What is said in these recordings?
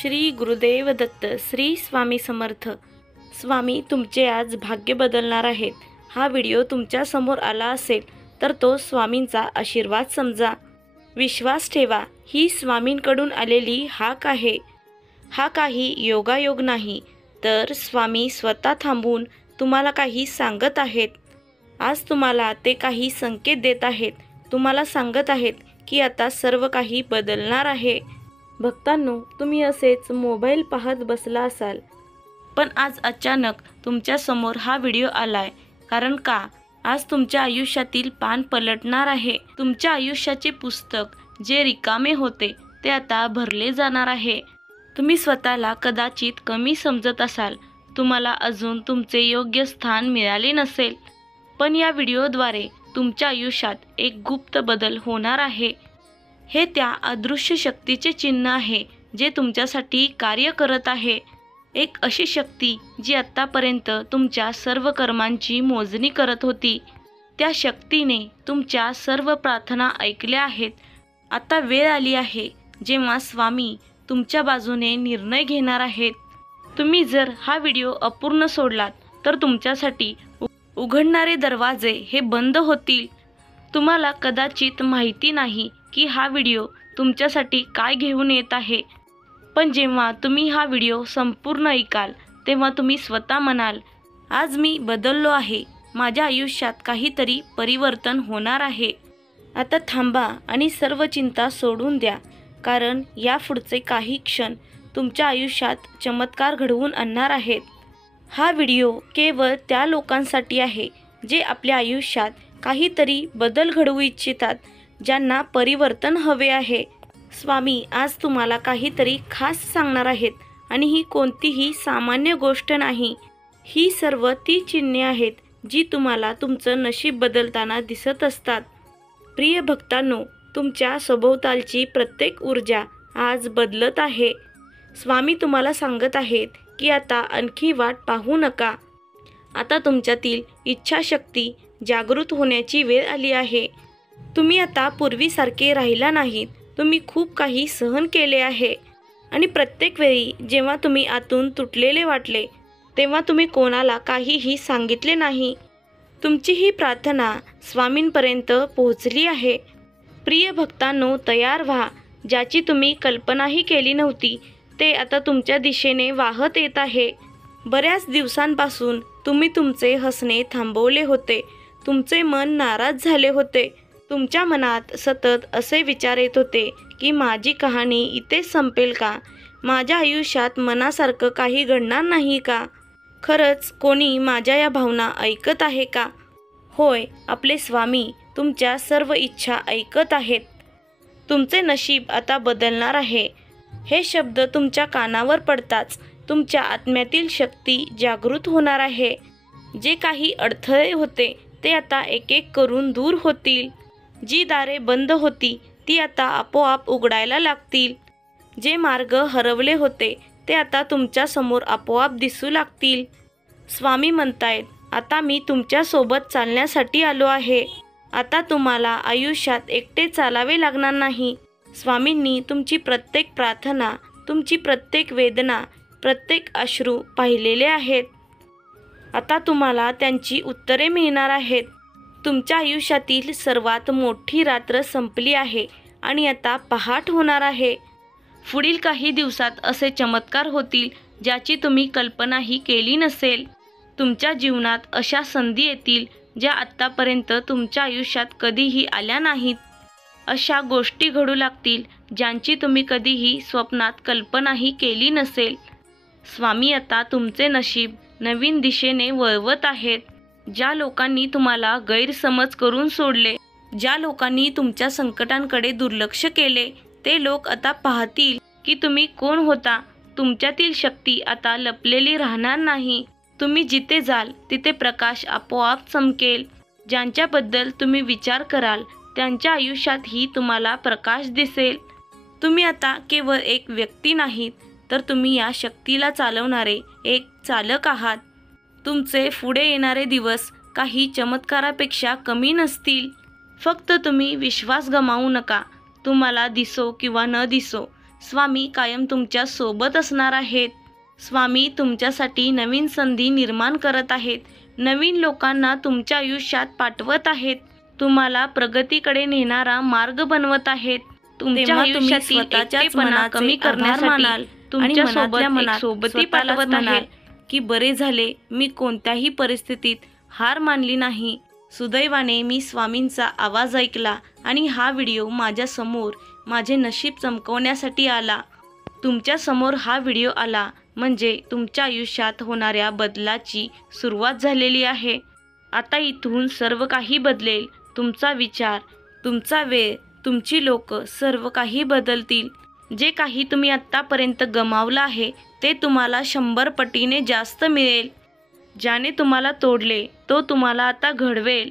श्री गुरुदेव दत्त. श्री स्वामी समर्थ. स्वामी तुमचे आज भाग्य बदलणार आहेत. हा व्हिडिओ तुमच्या समोर आला असेल तर तो स्वामींचा आशीर्वाद समजा. विश्वास ठेवा, ही स्वामींकडून आलेली हाक आहे. हा काही योगायोग नाही, तर स्वामी स्वतः थांबून तुम्हाला काही सांगत आहेत. आज तुम्हाला ते काही संकेत देत आहेत. तुम्हाला सांगत आहेत की आता सर्व काही बदलणार आहे. भक्तांनो, तुम्ही असेच मोबाईल पाहत बसला असाल, पण आज अचानक तुमच्या समोर हा व्हिडिओ आलाय. कारण का? आज तुमच्या आयुष्यातील पान पलटणार आहे. तुमच्या आयुष्याचे पुस्तक जे रिकामे होते ते आता भरले जाणार आहे. तुम्ही स्वतःला कदाचित कमी समजत असाल, तुम्हाला अजून तुमचे योग्य स्थान मिळाले नसेल, पण या व्हिडिओद्वारे तुमच्या आयुष्यात एक गुप्त बदल होणार आहे. हे त्या अदृश्य शक्तीचे चिन्ह आहे जे तुमच्यासाठी कार्य करत आहे. एक अशी शक्ती जी आत्तापर्यंत तुमच्या सर्व कर्मांची मोजणी करत होती. त्या शक्तीने तुमच्या सर्व प्रार्थना ऐकल्या आहेत. आता वेळ आली आहे जेव्हा स्वामी तुमच्या बाजूने निर्णय घेणार आहेत. तुम्ही जर हा व्हिडिओ अपूर्ण सोडलात तर तुमच्यासाठी उघडणारे दरवाजे हे बंद होतील. तुम्हाला कदाचित माहिती नाही की हा व्हिडिओ तुमच्यासाठी काय घेऊन येत आहे, पण जेव्हा तुम्ही हा व्हिडिओ संपूर्ण ऐकाल तेव्हा तुम्ही स्वतः म्हणाल, आज मी बदललो आहे. माझ्या आयुष्यात काहीतरी परिवर्तन होणार आहे. आता थांबा आणि सर्व चिंता सोडून द्या, कारण या पुढचे काही क्षण तुमच्या आयुष्यात चमत्कार घडवून आणणार आहेत. हा व्हिडिओ केवळ त्या लोकांसाठी आहे जे आपल्या आयुष्यात काहीतरी बदल घडवू इच्छितात, ज्यांना परिवर्तन हवे आहे. स्वामी आज तुम्हाला काहीतरी खास सांगणार आहेत आणि ही कोणतीही सामान्य गोष्ट नाही. ही सर्व ती चिन्हे आहेत जी तुम्हाला तुमचं नशीब बदलताना दिसत असतात. प्रिय भक्तांनो, तुमच्या सभोवतालची प्रत्येक ऊर्जा आज बदलत आहे. स्वामी तुम्हाला सांगत आहेत की आता आणखी वाट पाहू नका. आता तुमच्यातील इच्छाशक्ती जागृत होण्याची वेळ आली आहे. तुम्ही आता पूर्वीसारखे राहिला नाहीत. तुम्ही खूप काही सहन केले आहे आणि प्रत्येक वेळी जेव्हा तुम्ही आतून तुटलेले वाटले तेव्हा तुम्ही कोणाला काहीही सांगितले नाही. तुमची ही प्रार्थना स्वामींपर्यंत पोहोचली आहे. प्रिय भक्तांनो, तयार व्हा. ज्याची तुम्ही कल्पनाही केली नव्हती ते आता तुमच्या दिशेने वाहत येत आहे. बऱ्याच दिवसांपासून तुम्ही तुमचे हसणे थांबवले होते. तुमचे मन नाराज झाले होते. तुमच्या मनात सतत असे विचार येत होते की माझी कहाणी इथेच संपेल का? माझ्या आयुष्यात मनासारखं काही घडणार नाही का? खरंच कोणी माझ्या या भावना ऐकत आहे का? होय, आपले स्वामी तुमच्या सर्व इच्छा ऐकत आहेत. तुमचे नशीब आता बदलणार आहे. हे शब्द तुमच्या कानावर पडताच तुमच्या आत्म्यातील शक्ती जागृत होणार आहे. जे काही अडथळे होते ते आता एक एक करून दूर होतील. जी दारे बंद होती ती आता आपोआप उघडायला लागतील. जे मार्ग हरवले होते ते आता तुमच्या समोर आपोआप दिसू लागतील. स्वामी म्हणतायत, आता मी तुमच्यासोबत चालण्यासाठी आलो आहे. आता तुम्हाला आयुष्यात एकटे चालावे लागणार नाही. स्वामींनी तुमची प्रत्येक प्रार्थना, तुमची प्रत्येक वेदना, प्रत्येक अश्रू पाहिलेले आहेत. आता तुम्हाला त्यांची उत्तरे मिळणार आहेत. तुमच्या आयुष्यातील सर्वात मोठी रात्र संपली आहे आणि आता पहाट होणार आहे. पुढील काही दिवसात असे चमत्कार होतील ज्याची तुम्ही कल्पनाही केली नसेल. तुमच्या जीवनात अशा संधी येतील ज्या आत्तापर्यंत तुमच्या आयुष्यात कधीही आल्या नाहीत. अशा गोष्टी घडू लागतील ज्यांची तुम्ही कधीही स्वप्नात कल्पनाही केली नसेल. स्वामी आता तुमचे नशीब नवीन दिशेने वळवत आहेत. ज्या लोकांनी तुम्हाला गैरसमज करून सोडले, ज्या लोकांनी तुमच्या संकटांकडे दुर्लक्ष केले, ते लोक आता पाहतील की तुम्ही कोण होता. तुमच्यातील शक्ती आता लपलेली राहणार नाही. तुम्ही जिथे जाल तिथे प्रकाश आपोआप चमकेल. ज्यांच्याबद्दल तुम्ही विचार कराल त्यांच्या आयुष्यातही तुम्हाला प्रकाश दिसेल. तुम्ही आता केवळ एक व्यक्ती नाहीत, तर तुम्ही या शक्तीला चालवणारे एक चालक आहात. तुमचे पुढे येणारे दिवस काही चमत्कारापेक्षा कमी नसतील. फक्त तुम्ही विश्वास गमावू नका. तुम्हाला दिसो किंवा न दिसो, स्वामी कायम तुमच्या सोबत असणार आहेत. स्वामी तुमच्यासाठी नवीन संधी निर्माण करत आहेत. नवीन लोकांना तुमच्या आयुष्यात पाठवत आहेत. तुम्हाला प्रगतीकडे नेणारा मार्ग बनवत आहेत. तुमच्या आयुष्यातील एकटेपणा कमी करण्यासाठी तुमच्या सोबती पाठवत आहेत की बरे झाले, मी कोणत्याही परिस्थितीत हार मानली नाही. सुदैवाने मी स्वामींचा आवाज ऐकला आणि हा व्हिडिओ माझ्या समोर माझे नशीब चमकवण्यासाठी आला. तुमच्या समोर हा व्हिडिओ आला म्हणजे तुमच्या आयुष्यात होणाऱ्या बदलाची सुरुवात झालेली आहे. आता इथून सर्व काही बदलेल. तुमचा विचार, तुमचा वेळ, तुमची लोक सर्व काही बदलतील. जे काही तुम्ही आत्तापर्यंत गमावलं आहे ते तुम्हाला 100 पटीने जास्त मिळेल. ज्याने तुम्हाला तोडले तो तुम्हाला आता घडवेल.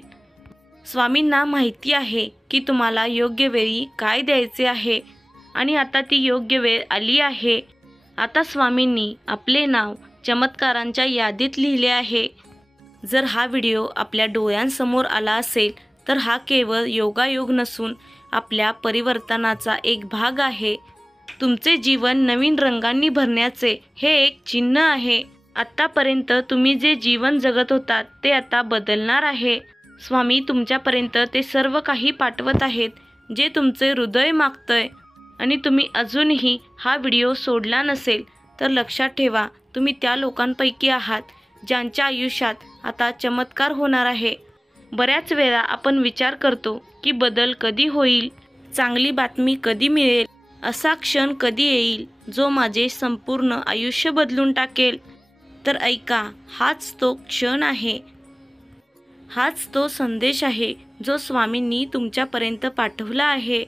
स्वामींना माहिती आहे की तुम्हाला योग्य वेळी काय द्यायचे आहे आणि आता ती योग्य वेळ आली आहे. आता स्वामींनी आपले नाव चमत्कारांच्या यादीत लिहिले आहे. जर हा व्हिडिओ आपल्या डोळ्यांसमोर आला असेल तर हा केवळ योगायोग नसून आपल्या परिवर्तनाचा एक भाग आहे. तुमचे जीवन नवीन रंगांनी भरण्याचे हे एक चिन्ह आहे. आत्तापर्यंत तुम्ही जे जीवन जगत होतात ते आता बदलणार आहे. स्वामी तुमच्यापर्यंत ते सर्व काही पाठवत आहेत जे तुमचे हृदय मागतंय. आणि तुम्ही अजूनही हा व्हिडिओ सोडला नसेल तर लक्षात ठेवा, तुम्ही त्या लोकांपैकी आहात ज्यांच्या आयुष्यात आता चमत्कार होणार आहे. बऱ्याच वेळा आपण विचार करतो की बदल कधी होईल, चांगली बातमी कधी मिळेल, असा क्षण कधी येईल जो माझे संपूर्ण आयुष्य बदलून टाकेल. तर ऐका, हाच तो क्षण आहे. हाच तो संदेश आहे जो स्वामींनी तुमच्यापर्यंत पाठवला आहे.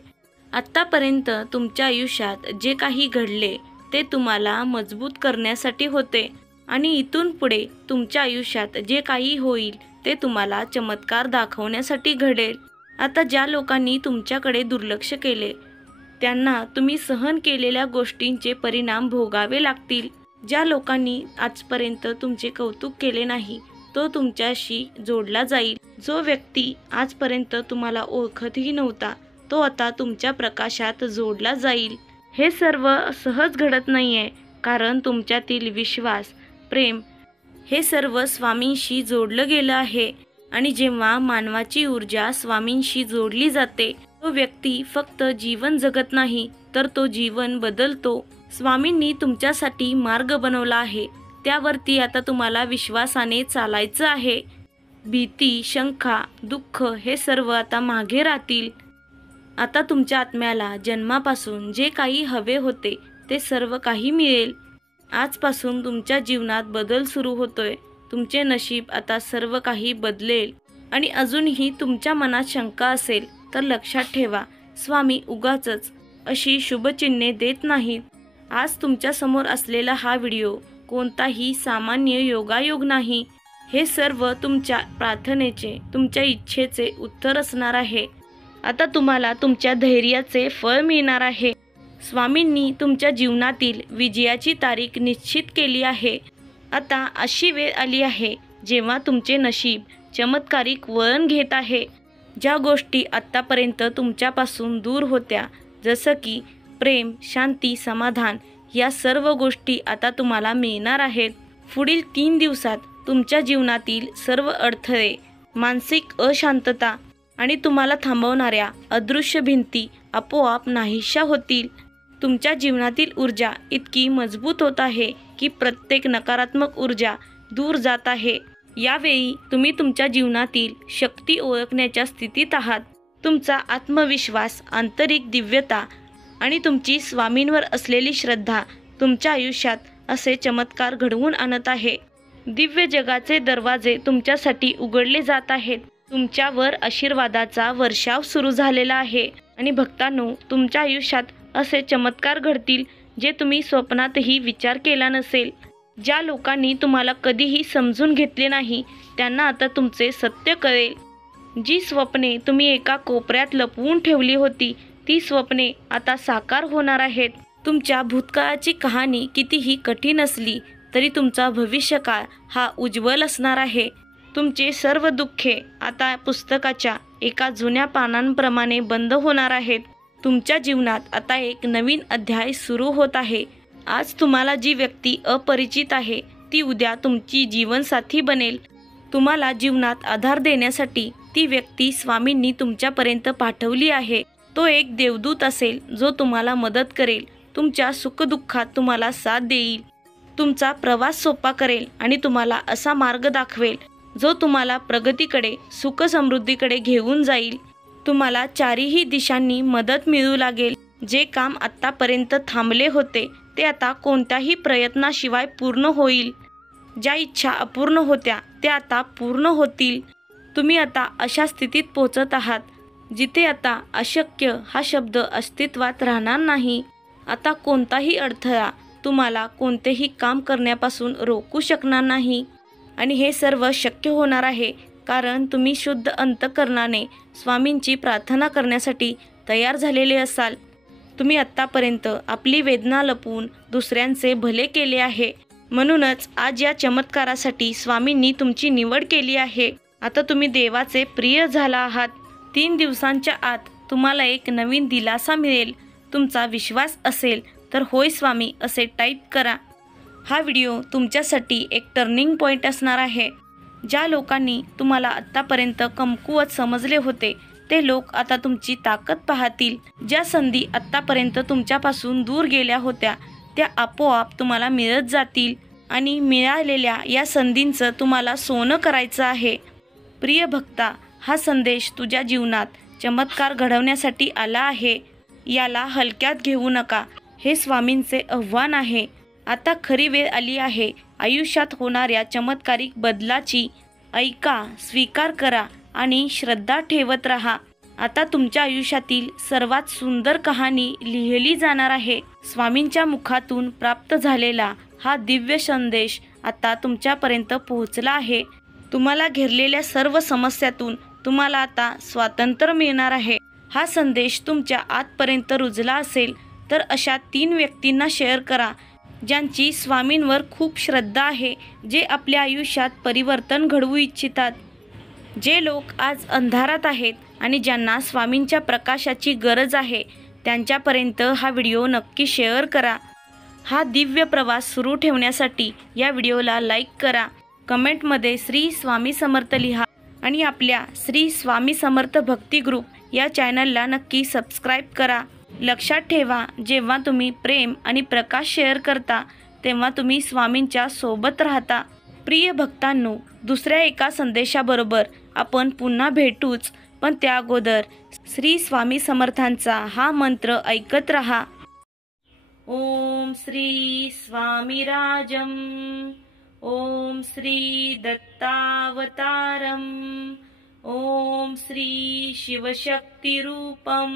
आत्तापर्यंत तुमच्या आयुष्यात जे काही घडले ते तुम्हाला मजबूत करण्यासाठी होते आणि इथून पुढे तुमच्या आयुष्यात जे काही होईल ते तुम्हाला चमत्कार दाखवण्यासाठी घडेल. आता ज्या लोकांनी तुमच्याकडे दुर्लक्ष केले त्यांना तुम्ही सहन केलेल्या गोष्टींचे परिणाम भोगावे लागतील. ज्या लोकांनी आजपर्यंत तुमचे कौतुक केले नाही तो तुमच्याशी जोडला जाईल. जो व्यक्ती आजपर्यंत तुम्हाला ओळखतही नव्हता तो आता तुमच्या प्रकाशात जोडला जाईल. हे सर्व सहज घडत नाहीये, कारण तुमच्यातील विश्वास, प्रेम हे सर्व स्वामींशी जोडलं गेलं आहे. आणि जेव्हा मानवाची ऊर्जा स्वामींशी जोडली जाते तो व्यक्ती फक्त जीवन जगत नाही तर तो जीवन बदलतो. स्वामींनी तुमच्यासाठी मार्ग बनवला आहे, त्यावरती आता तुम्हाला विश्वासाने चालायचं आहे. भीती, शंका, दुःख हे सर्व आता मागे राहतील. आता तुमच्या आत्म्याला जन्मापासून जे काही हवे होते ते सर्व काही मिळेल. आजपासून तुमच्या जीवनात बदल सुरू होतोय. तुमचे नशीब आता सर्व काही बदलेल. आणि अजूनही तुमच्या मनात शंका असेल तर लक्षात ठेवा, स्वामी उगाचच अशी शुभचिन्हे देत नाहीत. आज तुमच्या समोर असलेला हा व्हिडिओ कोणताही सामान्य योगायोग नाही. हे सर्व तुमच्या प्रार्थनेचे, तुमच्या इच्छेचे उत्तर असणार आहे. आता तुम्हाला तुमच्या धैर्याचे फळ मिळणार आहे. स्वामींनी तुमच्या जीवनातील विजयाची तारीख निश्चित केली आहे. आता अशी वेळ आली आहे जेव्हा तुमचे नशीब चमत्कारिक वळण घेत आहे. ज्या गोष्टी आत्तापर्यंत तुमच्यापासून दूर होत्या, जसं की प्रेम, शांती, समाधान, या सर्व गोष्टी आता तुम्हाला मिळणार आहेत. पुढील 3 दिवसात तुमच्या जीवनातील सर्व अडथळे, मानसिक अशांतता आणि तुम्हाला थांबवणाऱ्या अदृश्य भिंती आपोआप नाहीशा होतील. तुमच्या जीवनातील ऊर्जा इतकी मजबूत होत आहे की प्रत्येक नकारात्मक ऊर्जा दूर जात आहे. यावेळी तुम्ही तुमच्या जीवनातील शक्ती ओळखण्याच्या स्थितीत आहात. तुमचा आत्मविश्वास, आंतरिक दिव्यता आणि तुमची स्वामींवर असलेली श्रद्धा तुमच्या आयुष्यात असे चमत्कार घडवून आणत आहे. दिव्य जगाचे दरवाजे तुमच्यासाठी उघडले जात आहेत. तुमच्यावर आशीर्वादाचा वर्षाव सुरू झालेला आहे. आणि भक्तांनो, तुमच्या आयुष्यात असे चमत्कार घडतील जे तुम्ही स्वप्नातही विचार केला नसेल. ज्या लोकांनी तुम्हाला कधीही समजून घेतले नाही त्यांना आता तुमचे सत्य कळेल. जी स्वप्ने तुम्ही एका कोपऱ्यात लपवून ठेवली होती ती स्वप्ने आता साकार होणार आहेत. तुमच्या भूतकाळाची कहाणी कितीही कठीण असली तरी तुमचा भविष्यकाळ हा उज्ज्वल असणार आहे. तुमचे सर्व दुःखे आता पुस्तकाच्या एका जुन्या पानांप्रमाणे बंद होणार आहेत. तुमच्या जीवनात आता एक नवीन अध्याय सुरू होत आहे। आज तुम्हाला जी व्यक्ती अपरिचित आहे ती उद्या तुमची जीवनसाथी बनेल। तुम्हाला जीवनात आधार देण्यासाठी ती व्यक्ती स्वामींनी तुमच्यापर्यंत पाठवली आहे। तो एक देवदूत असेल जो तुम्हाला मदत करेल, तुमच्या सुखदुःखात तुम्हाला साथ देईल, तुमचा प्रवास सोपा करेल आणि तुम्हाला असा मार्ग दाखवेल जो तुम्हाला प्रगतीकडे, सुख समृद्धीकडे घेऊन जाईल। तुम्हाला चारही दिशांनी मदत मिळू लागेल। जे काम आत्तापर्यंत थांबले होते ते आता कोणत्याही प्रयत्नाशिवाय पूर्ण होईल। ज्या इच्छा अपूर्ण होत्या त्या आता पूर्ण होतील। तुम्ही आता अशा स्थितीत पोहोचत आहात जिथे आता अशक्य हा शब्द अस्तित्वात राहणार नाही। आता कोणताही अडथळा तुम्हाला कोणतेही काम करण्यापासून रोखू शकणार नाही आणि हे सर्व शक्य होणार आहे कारण तुम्ही शुद्ध अंतःकरणाने स्वामींची प्रार्थना करण्यासाठी तयार झालेले असाल। तुम्ही आत्तापर्यंत आपली वेदना लपवून दुसऱ्यांचे भले केले आहे, म्हणूनच आज या चमत्कारासाठी स्वामींनी तुमची निवड केली आहे। आता तुम्ही देवाचे प्रिय झाला आहात। 3 दिवसांच्या आत तुम्हाला एक नवीन दिलासा मिळेल। तुमचा विश्वास असेल तर होय स्वामी असे टाईप करा। हा व्हिडिओ तुमच्यासाठी एक टर्निंग पॉईंट असणार आहे। ज्या लोकांनी तुम्हाला आत्तापर्यंत कमकुवत समजले होते ते लोक आता तुमची ताकद पाहतील। ज्या संधी आत्तापर्यंत तुमच्यापासून दूर गेल्या होत्या त्या आपोआप तुम्हाला मिळत जातील आणि मिळालेल्या या संधींचं तुम्हाला सोनं करायचं आहे। प्रिय भक्ता, हा संदेश तुझ्या जीवनात चमत्कार घडवण्यासाठी आला आहे। याला हलक्यात घेऊ नका, हे स्वामींचे आव्हान आहे। आता खरी वेळ आली आहे आयुष्यात होणाऱ्या चमत्कारिक बदलाची। ऐका, स्वीकार करा आणि श्रद्धा ठेवत राहा। आता तुमच्या आयुष्यातील सर्वात सुंदर कहाणी लिहिली जाणार आहे। स्वामींच्या मुखातून प्राप्त झालेला हा दिव्य संदेश आता तुमच्यापर्यंत पोहोचला आहे। तुम्हाला घेरलेल्या सर्व समस्यातून तुम्हाला आता स्वातंत्र्य मिळणार आहे। हा संदेश तुमच्या आतपर्यंत रुजला असेल तर अशा 3 व्यक्तींना शेअर करा ज्यांची स्वामींवर खूप श्रद्धा आहे, जे आपल्या आयुष्यात परिवर्तन घडवू इच्छितात। जे लोक आज अंधारात आहेत आणि ज्यांना स्वामींच्या प्रकाशाची गरज आहे त्यांच्यापर्यंत हा व्हिडिओ नक्की शेअर करा। हा दिव्य प्रवास सुरू ठेवण्यासाठी या व्हिडिओला लाईक करा, कमेंटमध्ये श्री स्वामी समर्थ लिहा आणि आपल्या श्री स्वामी समर्थ भक्ती ग्रुप या चॅनलला नक्की सबस्क्राईब करा। लक्षात ठेवा, जेव्हा तुम्ही प्रेम आणि प्रकाश शेअर करता तेव्हा तुम्ही स्वामींच्या सोबत राहता। प्रिय भक्तांनो, दुसऱ्या एका संदेशाबरोबर आपण पुन्हा भेटूच, पण त्या अगोदर श्री स्वामी समर्थांचा हा मंत्र ऐकत रहा। ओम श्री स्वामीराजम, ओम श्री दत्तावतारम, ओम श्री शिवशक्तिरूपम,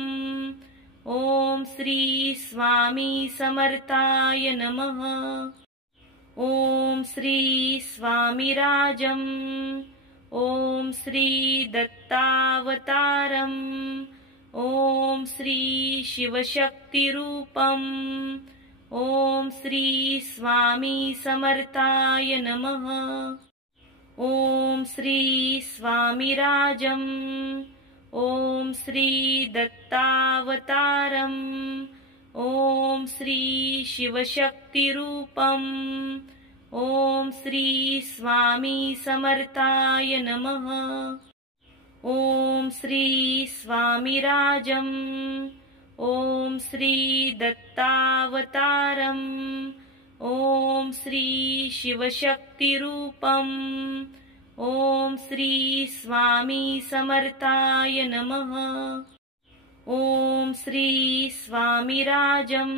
ओम श्री स्वामी समर्थाय नमः। ओम श्री स्वामीराजम, ओम श्री दत्तावतारम, ओम श्री शिवशक्तिरूपम, ओम श्री स्वामी समर्थाय नमः। ओम श्री स्वामीराजम, ओम श्री दत्तावतारम, ओम श्री शिवशक्तिरूपम, ओम श्री स्वामी समर्थाय नमः। ओम श्री स्वामीराजम, ओम श्री दत्तावतारम, ओम श्री शिवशक्तिरूपम, ओम श्री स्वामी समर्थाय नमः। ओम श्री स्वामीराजम,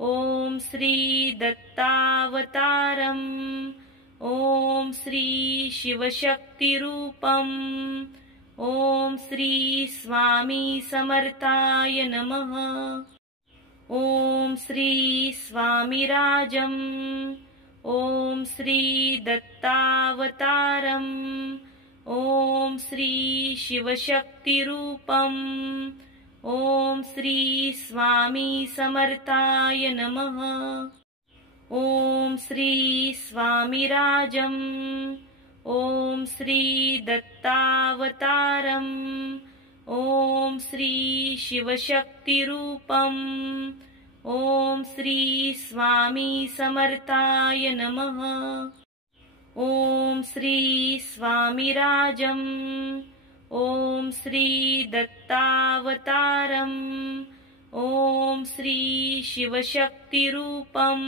ओम श्री दत्तावतारम, ओम श्री शिवशक्तिरूपम, ओम श्री स्वामी समर्थाय नमः। ओम श्री स्वामीराजम, ओम श्री दत्तावतारम, ओम श्री शिवशक्तिरूपम, ओम श्री स्वामी समर्थाय नमः। ओम श्री स्वामीराजम, ओम श्री दत्तावतारम, ॐ श्री शिवशक्तिरूपम् ॐ श्री स्वामी समर्थाय नमः। ॐ श्री स्वामिराजम् ॐ श्री दत्तावतारम् ॐ श्री शिवशक्तिरूपम्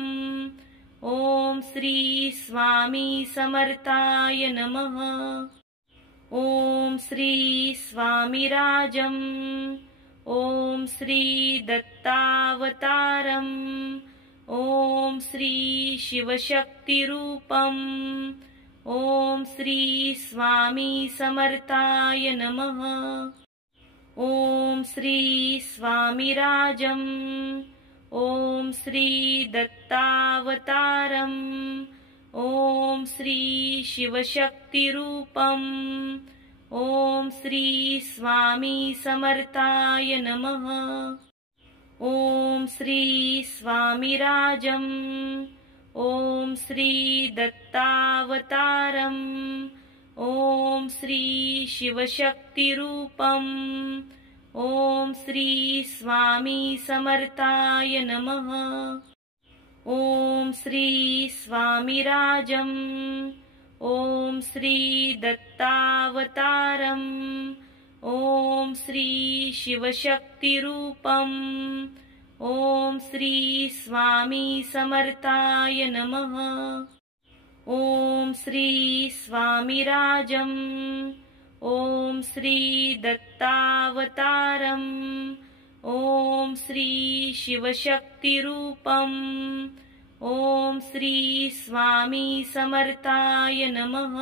ॐ श्री स्वामी समर्थाय नमः। ॐ श्री स्वामिराजम् ॐ श्री दत्तावतारम् ॐ श्री शिवशक्तिरूपम् ॐ श्री स्वामी समर्थाय नमः। ॐ श्री स्वामिराजम् ॐ श्री दत्तावतारम् ॐ श्री शिवशक्तिरूपम् ॐ श्री स्वामी समर्थाय नमः। ॐ श्री स्वामिराजम् ॐ श्री दत्तावतारम् ॐ श्री शिवशक्तिरूपम् ॐ श्री स्वामी समर्थाय नमः। ॐ श्री स्वामिराजम् ॐ श्री दत्तावतारम् ॐ श्री शिवशक्तिरूपम् ॐ श्री स्वामी समर्थाय नमः। ॐ श्री स्वामिराजम् ॐ श्री दत्तावतारम् ॐ श्री शिवशक्तिरूपम् ॐ श्री स्वामी समर्थाय नमः।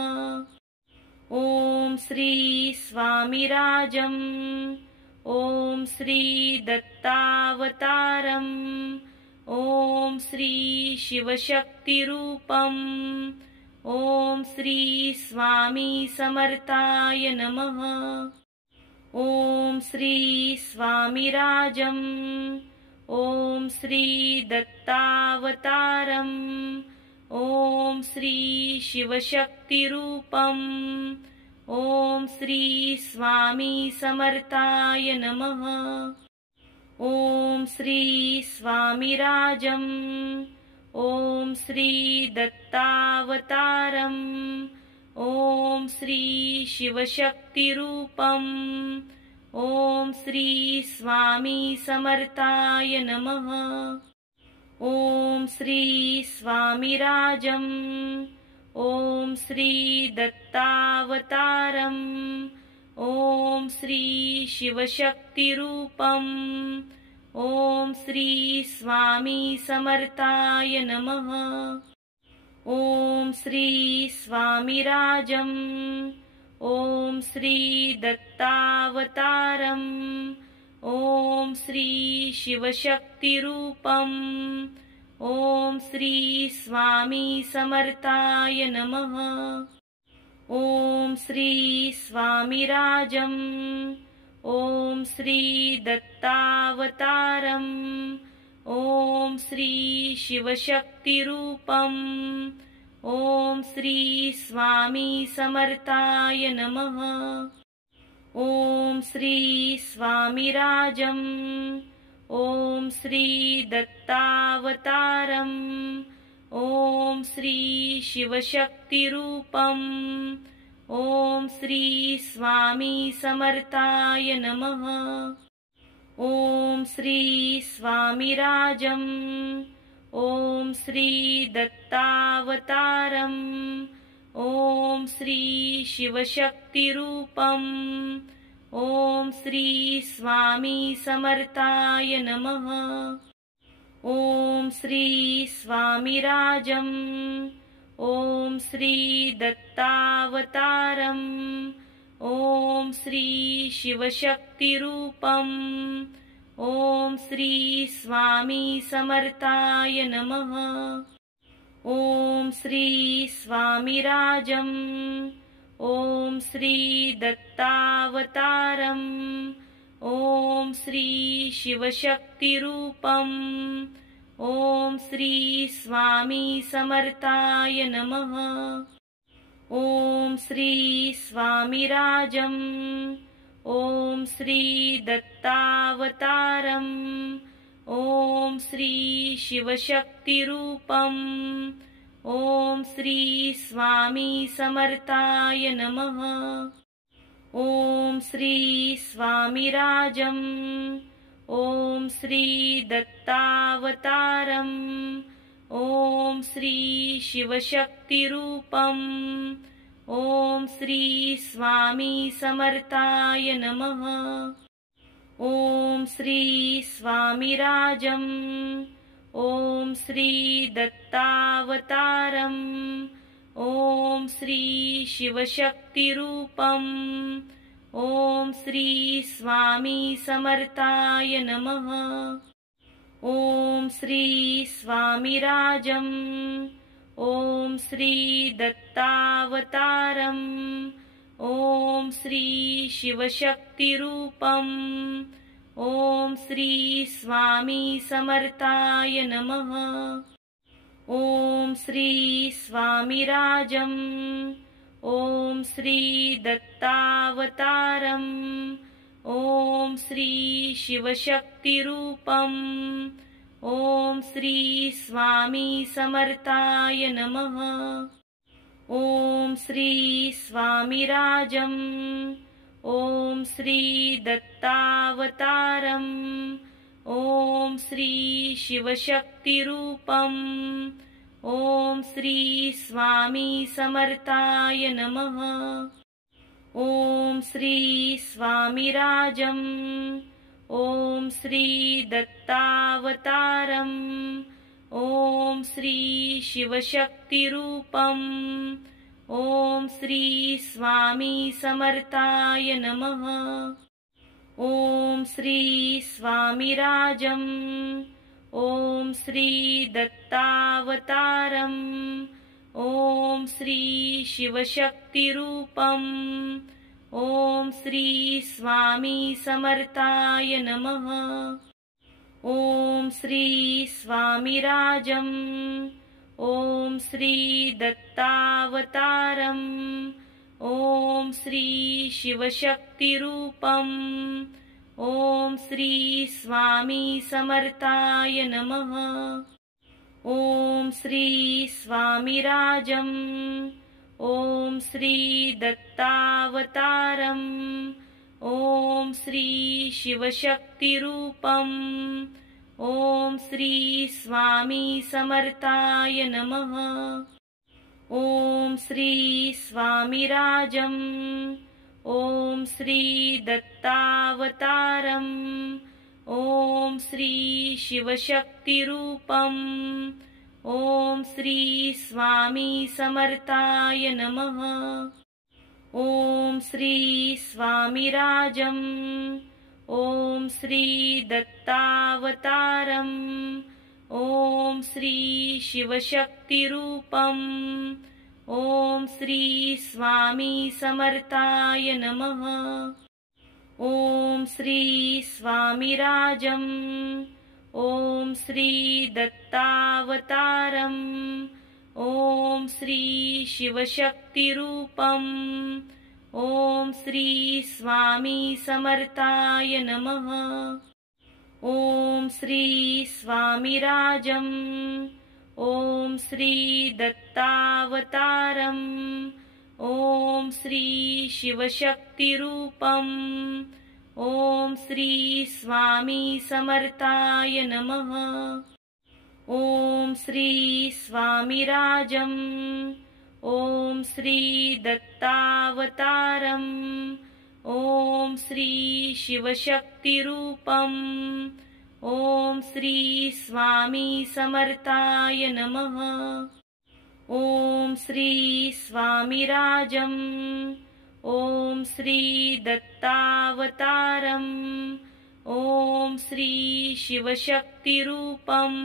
ॐ श्री स्वामिराजम् ॐ श्री दत्तावतारम् ॐ श्री शिवशक्तिरूपम् ॐ श्री स्वामी समर्थाय नमः। ॐ श्री स्वामिराजम् ॐ श्री दत्तावतारम् ॐ श्री शिवशक्तिरूपम् ॐ श्री स्वामी समर्थाय नमः। ॐ श्री स्वामिराजम् ॐ श्री दत्तावतारम् ॐ श्री शिवशक्तिरूपम् ॐ श्री स्वामी समर्थाय नमः। ॐ श्री स्वामिराजम् ॐ श्री दत्तावतारम् ॐ श्री शिवशक्तिरूपम् ॐ श्री स्वामी समर्थाय नमः। ॐ श्री स्वामिराजम् ॐ श्री दत्तावतारम् ॐ श्री शिवशक्तिरूपम् ॐ श्री स्वामी समर्थाय नमः। ॐ श्री स्वामिराजम् ॐ श्री दत्तावतारम् ॐ श्री शिवशक्तिरूपम् ॐ श्री स्वामी समर्थाय नमः। ॐ श्री स्वामिराजम् ॐ श्री दत्तावतारम् ॐ श्री शिवशक्तिरूपम् ॐ श्री स्वामी समर्थाय नमः। ॐ श्री स्वामिराजम् ॐ श्री दत्तावतारम् ॐ श्री शिवशक्तिरूपम् ॐ श्री स्वामी समर्थाय नमः। ॐ श्री स्वामिराजम् ॐ श्री दत्तावतारम् ॐ श्री शिवशक्तिरूपम् ॐ श्री स्वामी समर्थाय नमः। ॐ श्री स्वामिराजम् ॐ श्री दत्तावतारम् ॐ श्री शिवशक्तिरूपम् ॐ श्री स्वामी समर्थाय नमः। ॐ श्री स्वामिराजम् ॐ श्री दत्तावतारम् ॐ श्री शिवशक्तिरूपम् ॐ श्री स्वामी समर्थाय नमः। ॐ श्री स्वामिराजम् ॐ श्री दत्तावतारम् ॐ श्री शिवशक्तिरूपम् ॐ श्री स्वामी समर्थाय नमः। ॐ श्री स्वामिराजम् ॐ श्री दत्तावतारम् ॐ श्री शिवशक्तिरूपम् ॐ श्री स्वामी समर्थाय नमः। ॐ श्री स्वामिराजम् ॐ श्री दत्तावतारम् ॐ श्री शिवशक्तिरूपम् ॐ श्री स्वामी समर्थाय नमः। ॐ श्री स्वामिराजम् ॐ श्री दत्तावतारम् ॐ श्री शिवशक्तिरूपम् ॐ श्री स्वामी समर्थाय नमः। ॐ श्री स्वामिराजम् ॐ श्री दत्तावतारम् ॐ श्री शिवशक्तिरूपम् ॐ श्री स्वामी समर्थाय नमः। ॐ श्री स्वामिराजम् ॐ श्री दत्तावतारम् ॐ श्री शिवशक्तिरूपम् ॐ श्री स्वामी समर्थाय नमः। ॐ श्री स्वामिराजम् ॐ श्री दत्तावतारम् ॐ श्री शिवशक्तिरूपम् ॐ श्री स्वामी समर्थाय नमः। ॐ श्री स्वामिराजम् ॐ श्री दत्तावतारम् ॐ श्री शिवशक्तिरूपम् ॐ श्री स्वामी समर्थाय नमः। ॐ श्री स्वामिराजम् ॐ श्री दत्तावतारम् ॐ श्री शिवशक्तिरूपम् ॐ श्री स्वामी समर्थाय नमः। ॐ श्री स्वामिराजम् ॐ श्री दत्तावतारम् ॐ श्री शिवशक्तिरूपम् ॐ श्री स्वामी समर्थाय नमः। ॐ श्री स्वामिराजम् ॐ श्री दत्तावतारम् ॐ श्री शिवशक्तिरूपम् ॐ श्री स्वामी समर्थाय नमः। ॐ श्री स्वामिराजम् ॐ श्री दत्तावतारम् ॐ श्री शिवशक्तिरूपम् ॐ श्री स्वामी समर्थाय नमः। ॐ श्री स्वामिराजम् ॐ श्री दत्तावतारम् ॐ श्री शिवशक्तिरूपम् ॐ श्री स्वामी समर्थाय नमः। ॐ श्री स्वामिराजम् ॐ श्री दत्तावतारम् ॐ श्री शिवशक्तिरूपम् ॐ श्री स्वामी समर्थाय नमः। ॐ श्री स्वामिराजम् ॐ श्री दत्तावतारम् ॐ श्री शिवशक्तिरूपम्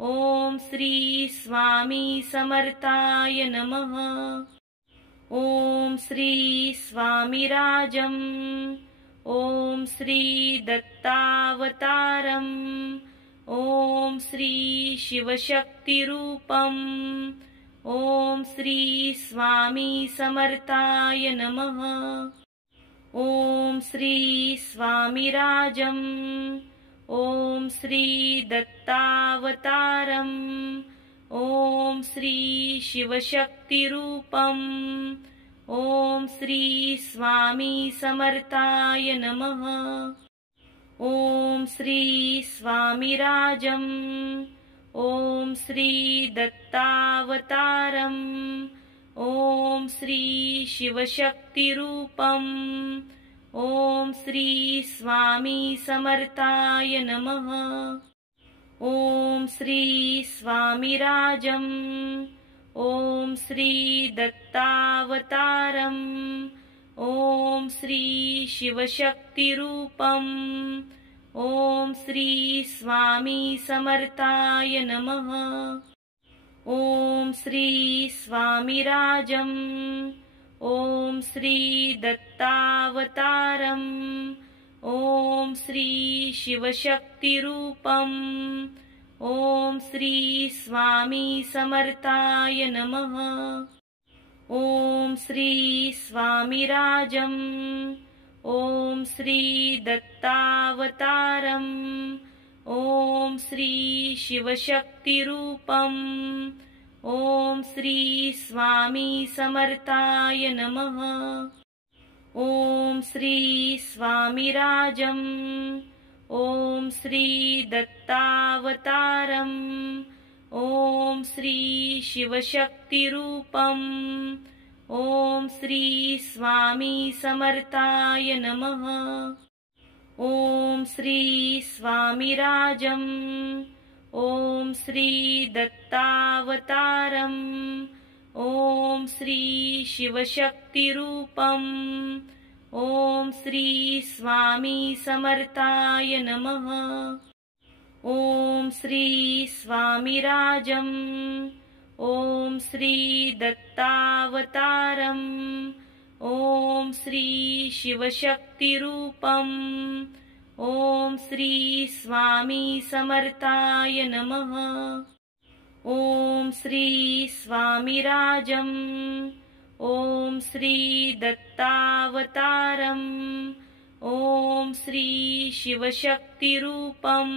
ॐ श्री स्वामी समर्थाय नमः। ॐ श्री स्वामिराजम् ॐ श्री दत्तावतारम् ॐ श्री शिवशक्तिरूपम् ॐ श्री स्वामी समर्थाय नमः। ॐ श्री स्वामिराजम् ॐ श्री दत्तावतारम् ॐ श्री शिवशक्तिरूपम् ॐ श्री स्वामी समर्थाय नमः। ॐ श्री स्वामिराजम् ॐ श्री दत्तावतारम् ॐ श्री शिवशक्तिरूपम् ॐ श्री स्वामी समर्थाय नमः। ॐ श्री स्वामिराजम् ॐ श्री दत्तावतारम् ॐ श्री शिवशक्तिरूपम् ॐ श्री स्वामी समर्थाय नमः। ॐ श्री स्वामिराजम् ॐ श्री दत्तावतारम् ॐ श्री शिवशक्तिरूपम् ॐ श्री स्वामी समर्थाय नमः। ॐ श्री स्वामिराजम् ॐ श्री दत्तावतारम् ॐ श्री शिवशक्तिरूपम् ॐ श्री स्वामी समर्थाय नमः। ॐ श्री स्वामिराजम् ॐ श्री दत्तावतारम् ॐ श्री शिवशक्तिरूपम् ॐ श्री स्वामी समर्थाय नमः। ॐ श्री स्वामिराजम् ॐ श्री दत्तावतारम् ॐ श्री शिवशक्तिरूपम् ॐ श्री स्वामी समर्थाय नमः। ॐ श्री स्वामिराजम् ॐ श्री दत्तावतारम् ॐ श्री शिवशक्तिरूपम् ॐ श्री स्वामी समर्थाय नमः। ॐ श्री स्वामिराजम् ॐ श्री दत्तावतारम् ॐ श्री शिवशक्तिरूपम्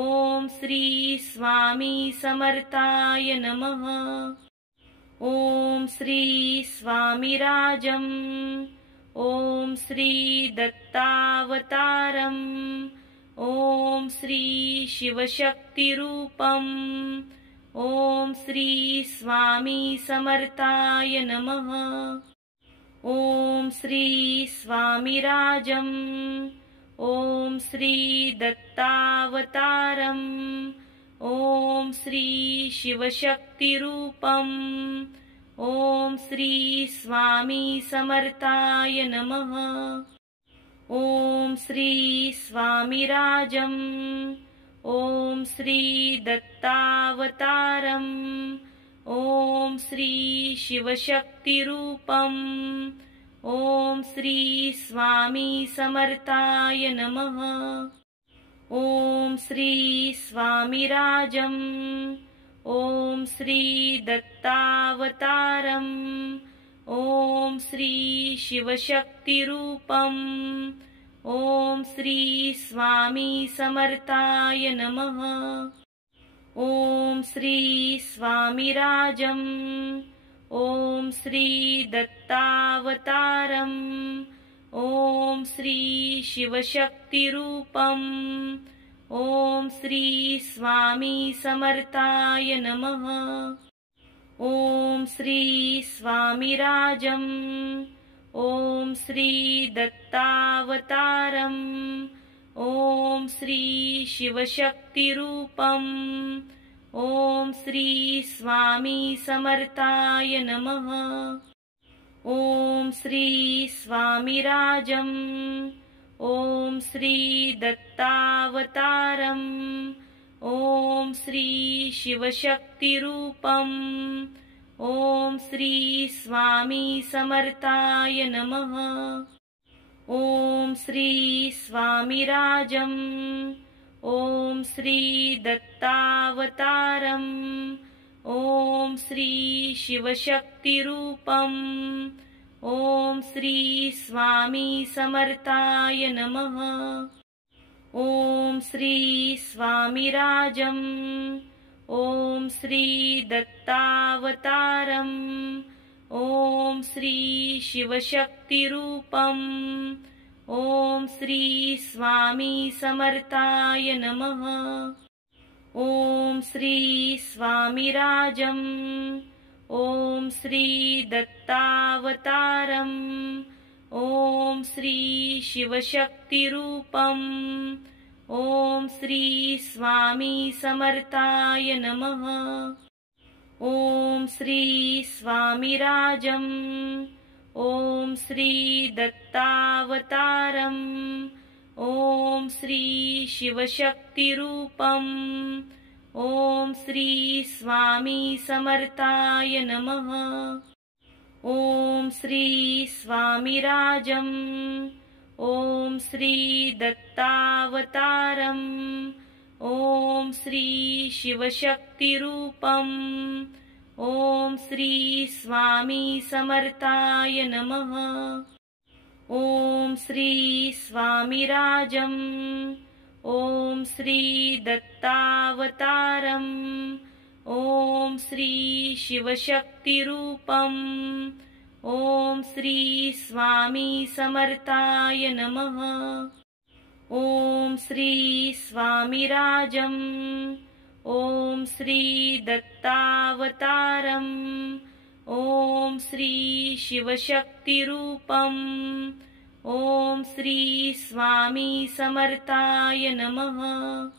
ॐ श्री स्वामी समर्थाय नमः। ॐ श्री स्वामिराजम् ॐ श्री दत्तावतारम् ॐ श्री शिवशक्तिरूपम् ॐ श्री स्वामी समर्थाय नमः। ॐ श्री स्वामिराजम् ॐ श्री दत्तावतारम् ॐ श्री शिवशक्तिरूपम् ॐ श्री स्वामी समर्थाय नमः। ॐ श्री स्वामिराजम् ॐ श्री दत्तावतारम् ॐ श्री शिवशक्तिरूपम् ॐ श्री स्वामी समर्थाय नमः। ॐ श्री स्वामिराजम् ॐ श्री दत्तावतारम् ॐ श्री शिवशक्तिरूपम् ॐ श्री स्वामी समर्थाय नमः। ॐ श्री स्वामिराजम् ॐ श्री दत्तावतारम् ॐ श्री शिवशक्तिरूपम् ॐ श्री स्वामी समर्थाय नमः। ॐ श्री स्वामिराजम् ॐ श्री दत्तावतारम् ॐ श्री शिवशक्तिरूपम् ॐ श्री स्वामी समर्थाय नमः। ॐ श्री स्वामिराजम् ॐ श्री दत्तावतारम् ॐ श्री शिवशक्तिरूपम् ॐ श्री स्वामी समर्थाय नमः। ॐ श्री स्वामिराजम् ॐ श्री दत्तावतारम् ॐ श्री शिवशक्तिरूपम् ओम श्री स्वामी समर्थाय नमः। ओम श्री स्वामीराजम्। ओम श्री दत्तावतारम्। ओम श्री शिवशक्तिरूपम्। ओम श्री स्वामी समर्थाय नमः। ओम श्री स्वामीराजम्। ओम श्री दत्तावतारम्। ओम श्री शिवशक्तिरूपम्। ओम श्री स्वामी समर्थाय नमः। ओम श्री स्वामीराजम्। ओम श्री दत्तावतारम्। ओम श्री शिवशक्तिरूपम्। ओम श्री स्वामी समर्थाय नमः। ओम श्री स्वामीराजम्। ओम श्री दत्तावतारम्। ओम श्री शिवशक्तिरूपम्। ओम श्री स्वामी समर्थाय नमः। ओम श्री स्वामीराजम्। ओम श्री दत्तावतारम्। ओम श्री शिवशक्तिरूपम्। ओम श्री स्वामी समर्थाय नमः। ओम श्री स्वामीराजम्। ओम श्री दत्तावतारम्। ओम श्री शिवशक्तिरूपम्। ओम श्री स्वामी समर्थाय नमः।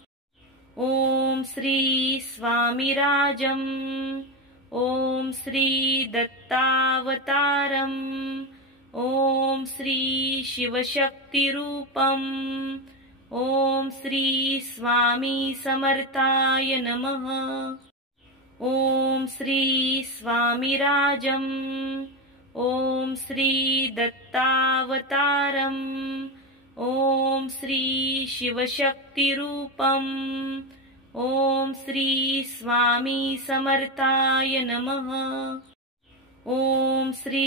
ओम श्री स्वामीराजम्। ओम श्री दत्तावतारम्। ओम श्री शिवशक्तिरूपम्। ओम श्री स्वामी समर्थाय नमः। ओम श्री स्वामीराजम्। ओम श्री दत्तावतारम्। ओम श्री शिवशक्तिरूपम्। ओम श्री स्वामी समर्थाय नमः। ओम श्री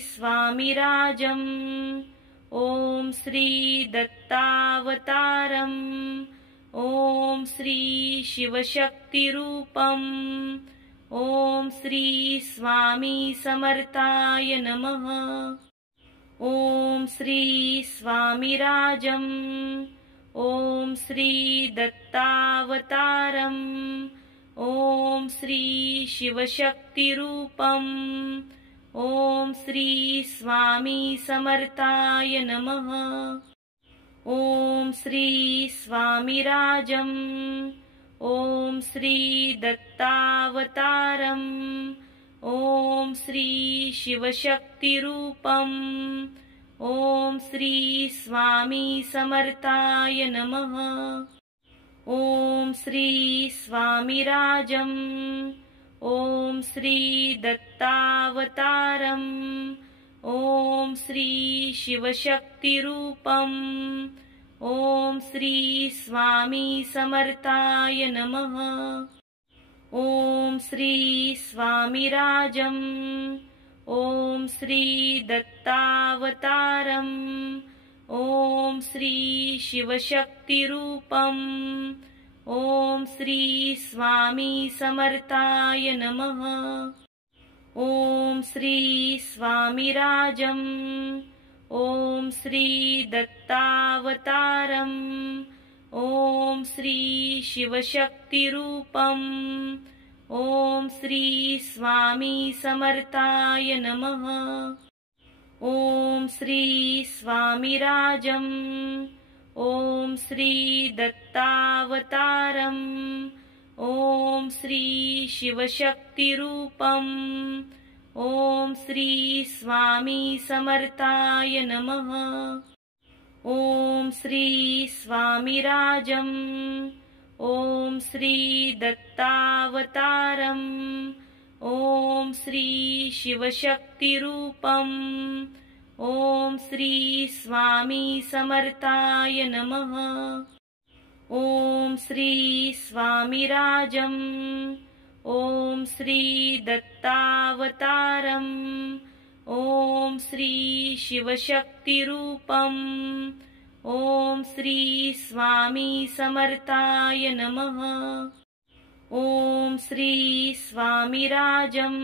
स्वामीराजम्। ओम श्री दत्तावतारम्। ओम श्री शिवशक्तिरूपम्। ओम श्री स्वामी समर्थाय नमः। ओम श्री स्वामीराजम्। ओम श्री दत्तावतारम्। ओम श्री शिवशक्तिरूपम्। ओम श्री स्वामी समर्थाय नमः। ओम श्री स्वामीराजम्। ओम श्री दत्तावतारम्। ओम श्री शिवशक्तिरूपम्। ओम श्री स्वामी समर्थाय नमः। ओम श्री स्वामीराजम्। ओम श्री दत्तावतारम्। ओम श्री शिवशक्तिरूपम्। ओम श्री स्वामी समर्थाय नमः। ओम श्री स्वामीराजम्। ओम श्री दत्तावतारम्। ओम श्री शिवशक्तिरूपम्। ओम श्री स्वामी समर्थाय नमः। ओम श्री स्वामीराजम्। ओम श्री दत्तावतारम्। ओम श्री शिवशक्तिरूपम्। ओम श्री स्वामी समर्थाय नमः। ओम श्री स्वामीराजम्। ओम श्री दत्तावतारम्। ओम श्री शिवशक्तिरूपम्। ओम श्री स्वामी समर्थाय नमः। ओम श्री स्वामीराजम्। ओम श्री दत्तावतारम्। ओम श्री शिवशक्तिरूपम्। ओम श्री स्वामी समर्थाय नमः। ओम श्री स्वामीराजम्। ओम श्री दत्तावतारम्। ॐ श्री शिवशक्तिरूपम् ॐ श्री स्वामी समर्थाय नमः। ॐ श्री स्वामिराजम्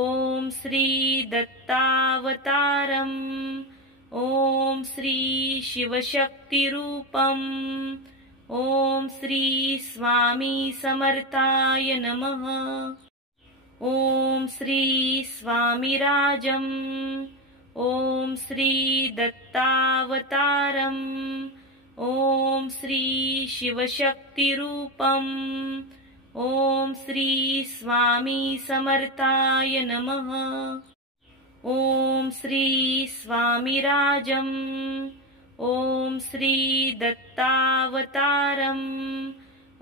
ॐ श्री दत्तावतारम् ॐ श्री शिवशक्तिरूपम् ॐ श्री स्वामी समर्थाय नमः। ॐ श्री स्वामिराजम् ॐ श्री दत्तावतारम् ॐ श्री शिवशक्तिरूपम् ॐ श्री स्वामी समर्थाय नमः। ॐ श्री स्वामिराजम् ॐ श्री दत्तावतारम्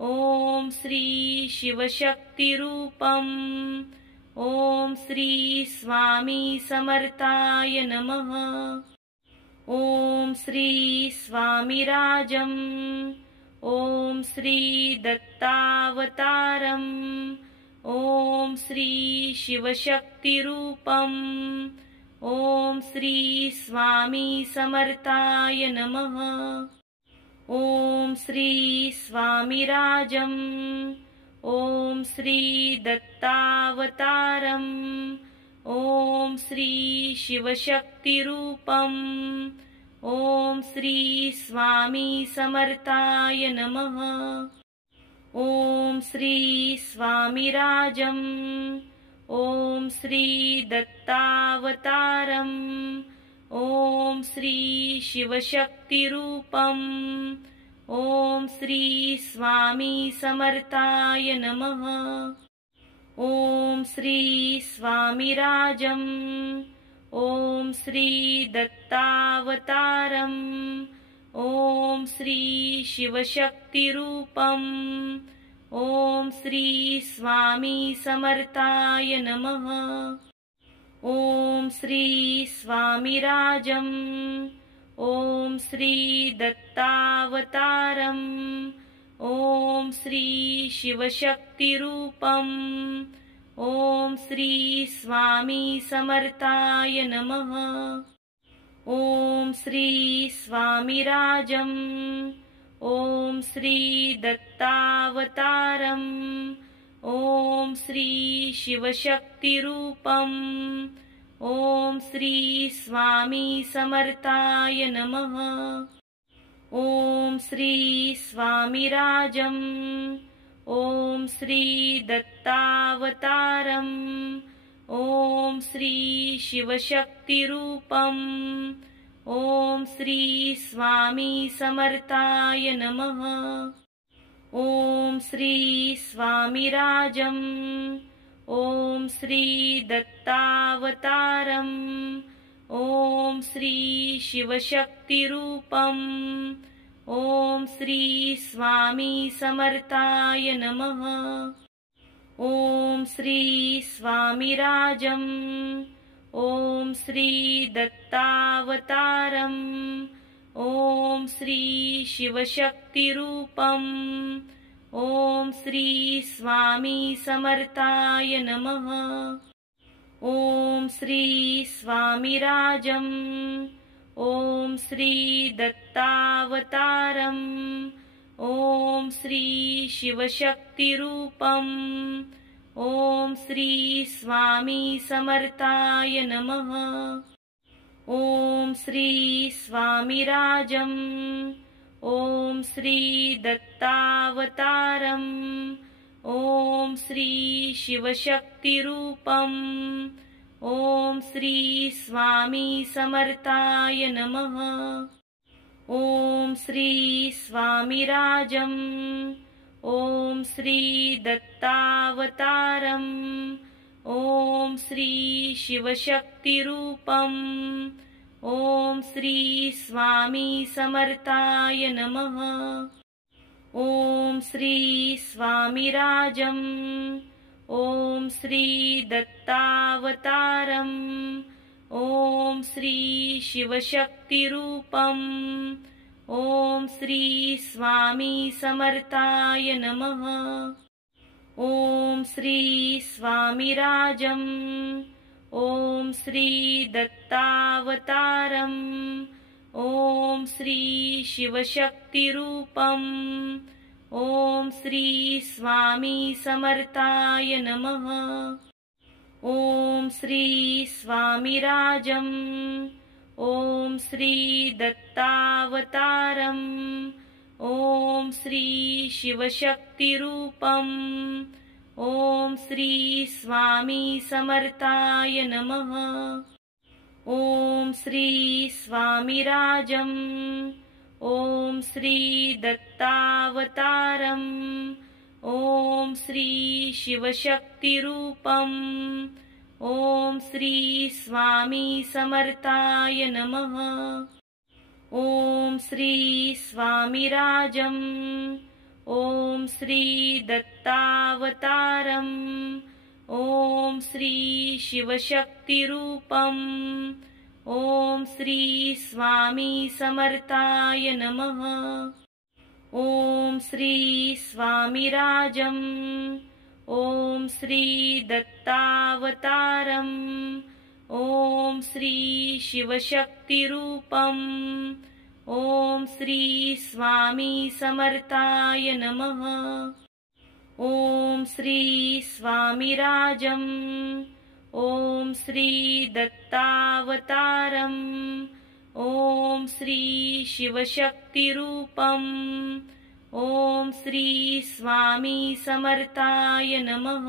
ॐ श्री शिवशक्तिरूपम् ॐ श्री स्वामी समर्थाय नमः। ॐ श्री स्वामिराजम् ॐ श्री दत्तावतारम् ॐ श्री शिवशक्तिरूपम् ॐ श्री स्वामी समर्थाय नमः। ॐ श्री स्वामिराजम् ॐ श्री दत्तावतारम् ॐ श्री शिवशक्तिरूपम् ॐ श्री स्वामी समर्थाय नमः। ॐ श्री स्वामिराजम् ॐ श्री दत्तावतारम् ॐ श्री शिवशक्तिरूपम् ॐ श्री स्वामी समर्थाय नमः। ॐ श्री स्वामिराजम् ॐ श्री दत्तावतारम् ॐ श्री शिवशक्तिरूपम् ॐ श्री स्वामी समर्थाय नमः। ॐ श्री स्वामिराजम् ॐ श्री दत्तावतारम् ॐ श्री शिवशक्तिरूपम् ॐ श्री स्वामी समर्थाय नमः। ॐ श्री स्वामिराजम् ॐ श्री दत्तावतारम् ॐ श्री शिवशक्तिरूपम् ॐ श्री स्वामी समर्थाय नमः। ॐ श्री स्वामिराजम् ॐ श्री दत्तावतारम् ॐ श्री शिवशक्तिरूपम् ॐ श्री स्वामी समर्थाय नमः। ॐ श्री स्वामिराजम् ॐ श्री दत्तावतारम् ॐ श्री शिवशक्तिरूपम् ॐ श्री स्वामी समर्थाय नमः। ॐ श्री स्वामिराजम् ॐ श्री दत्तावतारम् ॐ श्री शिवशक्तिरूपम् ॐ श्री स्वामी समर्थाय नमः। ॐ श्री स्वामिराजम् ॐ श्री दत्तावतारम् ॐ श्री शिवशक्तिरूपम् ॐ श्री स्वामी समर्थाय नमः। ॐ श्री स्वामिराजम् ॐ श्री दत्तावतारम् ॐ श्री शिवशक्तिरूपम् ॐ श्री स्वामी समर्थाय नमः। ॐ श्री स्वामिराजम् ॐ श्री दत्तावतारम् ॐ श्री शिवशक्तिरूपम् ॐ श्री स्वामी समर्थाय नमः। ॐ श्री स्वामिराजम् ॐ श्री दत्तावतारम् ॐ श्री शिवशक्तिरूपम् ॐ श्री स्वामी समर्थाय नमः। ॐ श्री स्वामिराजम् ॐ श्री दत्तावतारम् ॐ श्री शिवशक्तिरूपम् ॐ श्री स्वामी समर्थाय नमः। ॐ श्री स्वामिराजम् ॐ श्री दत्तावतारम् ॐ श्री शिवशक्तिरूपम् ॐ श्री स्वामी समर्थाय नमः। ॐ श्री स्वामिराजम् ॐ श्री दत्तावतारम् ॐ श्री शिवशक्तिरूपम् ॐ श्री स्वामी समर्थाय नमः। ॐ श्री स्वामिराजम् ॐ श्री दत्तावतारम् ॐ श्री शिवशक्तिरूपम् ॐ श्री स्वामी समर्थाय नमः। ॐ श्री स्वामिराजम् ॐ श्री दत्तावतारम् ॐ श्री शिवशक्तिरूपम् ॐ श्री स्वामी समर्थाय नमः। ॐ श्री स्वामिराजम् ॐ श्री दत्तावतारम् ॐ श्री शिवशक्तिरूपम् ॐ श्री स्वामी समर्थाय नमः।